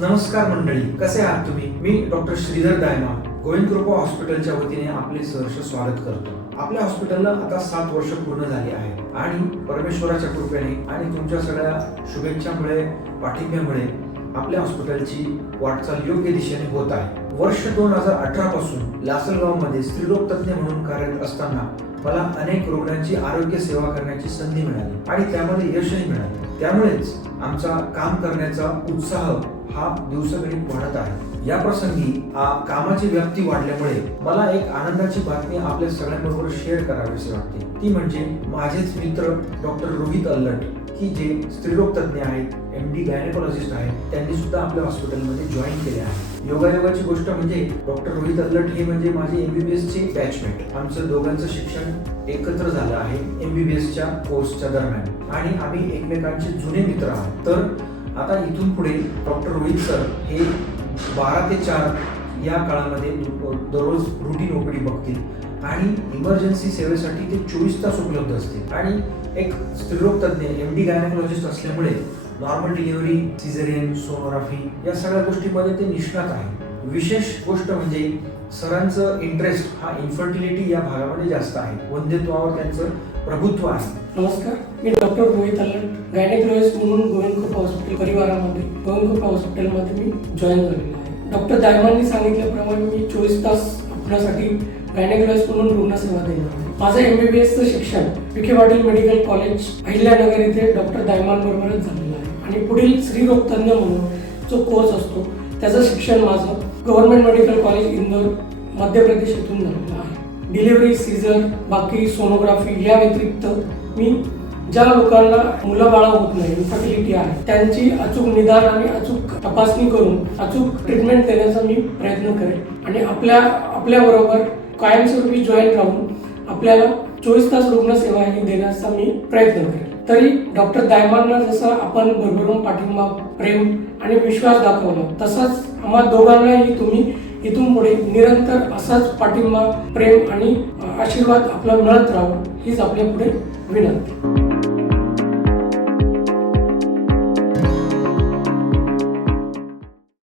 नमस्कार मंडळी, कसे आहात तुम्ही? मी डॉक्टर श्रीधर दायमान गोविंद कृपा हॉस्पिटलच्या वतीने आपले सहर्ष स्वागत करतो. आपल्या हॉस्पिटलला आता 7 वर्ष पूर्ण झाली आहे आणि परमेश्वराच्या कृपेने आणि तुमच्या सगळ्या शुभेच्छामुळे, पाठिंब्यामुळे आपल्या हॉस्पिटलची वाटचाल योग्य दिशेने होत आहे. वर्ष 2018 पासून लासलगावमध्ये स्त्रीरोग तज्ञ म्हणून कार्यरत असताना मला अनेक रुग्णांची आरोग्य सेवा करण्याची संधी मिळाली आणि त्यामध्ये यशही मिळाले. त्यामुळेच आमचा काम करण्याचा उत्साह हा दिवसेगणिक वाढत आहे. या प्रसंगी कामाची व्याप्ती वाढल्यामुळे मला एक आनंदाची बातमी आपल्या सगळ्यांबरोबर शेअर करावीशी वाटते. ती म्हणजे माझेच मित्र डॉक्टर रोहित अल्लट, की जे स्त्रीरोग तज्ञ आहेत, MD गायनेकोलॉजिस्ट आहेत, त्यांनी सुद्धा आपल्या हॉस्पिटलमध्ये जॉईन केले आहे. योगायोगाची गोष्ट म्हणजे डॉक्टर रोहित अल्लट हे म्हणजे माझे MBBS चे बॅचमेट. आमचं दोघांचं शिक्षण एकत्र झालं आहे MBBS च्या कोर्सच्या दरम्यान आणि आम्ही एकमेकांचे जुने मित्र आहोत. तर आता इथून पुढे डॉक्टर रोहित सर हे 12 ते 4 या काळामध्ये दररोज रुटीन ओपीडी बघतील आणि इमर्जन्सी सेवेसाठी ते 24 तास उपलब्ध असतील. आणि एक स्त्रीरोग तज्ञ MD गायनेकोलॉजिस्ट असल्यामुळे नॉर्मल डिलिव्हरी, सिझेरियन, सोनोग्राफी या सगळ्या गोष्टींमध्ये ते निष्णात आहे. विशेष गोष्ट म्हणजे सरांचं इंटरेस्ट हा इन्फर्टिलिटी या भागामध्ये जास्त आहे. वंध्यत्वावर त्यांचं प्रभुत्व आहे. नमस्कार, मी डॉक्टर रोहित अल्लट, गायनेकोलॉजिस्ट म्हणून गोविंद कृपा हॉस्पिटल परिवारामध्ये गोविंद कृपा हॉस्पिटलमध्ये मी जॉईन झालेलो आहे. डॉक्टर दायमांनी सांगितल्याप्रमाणे मी 24 तास आपल्यासाठी गायनेकोलॉजिस्ट म्हणून रुग्णसेवा देणार आहे. माझं MBBSचं शिक्षण विखे पाटील मेडिकल कॉलेज अहिल्यानगर इथे डॉक्टर दायमान बरोबरच झालेलं आहे आणि पुढील स्त्रीरोग तज्ञ म्हणून जो कोर्स असतो त्याचं शिक्षण माझं government medical college Indore Madhya Pradesh इथून झालेलं आहे. डिलिव्हरी, सीझर, बाकी सोनोग्राफी या व्यतिरिक्त मी ज्या लोकांना मुलं बाळा होत नाही, इन्फर्टिलिटी आहे, त्यांची अचूक निदान आणि अचूक तपासणी करून अचूक ट्रीटमेंट देण्याचा मी प्रयत्न करेन आणि आपल्याबरोबर कायमस्वरूपी जॉईन राहून आपल्याला 24 तास रुग्णसेवा ही देण्याचा मी प्रयत्न करेन. तरी डॉक्टर दायमांना जसं आपण भरभरून पाठिंबा, प्रेम आणि विश्वास दाखवला, तसाच आम्हा दोघांनाही तुम्ही इथून पुढे निरंतर असाच पाठिंबा, प्रेम आणि आशीर्वाद आपला मिळत राहावा हीच आपल्या पुढे विनंती.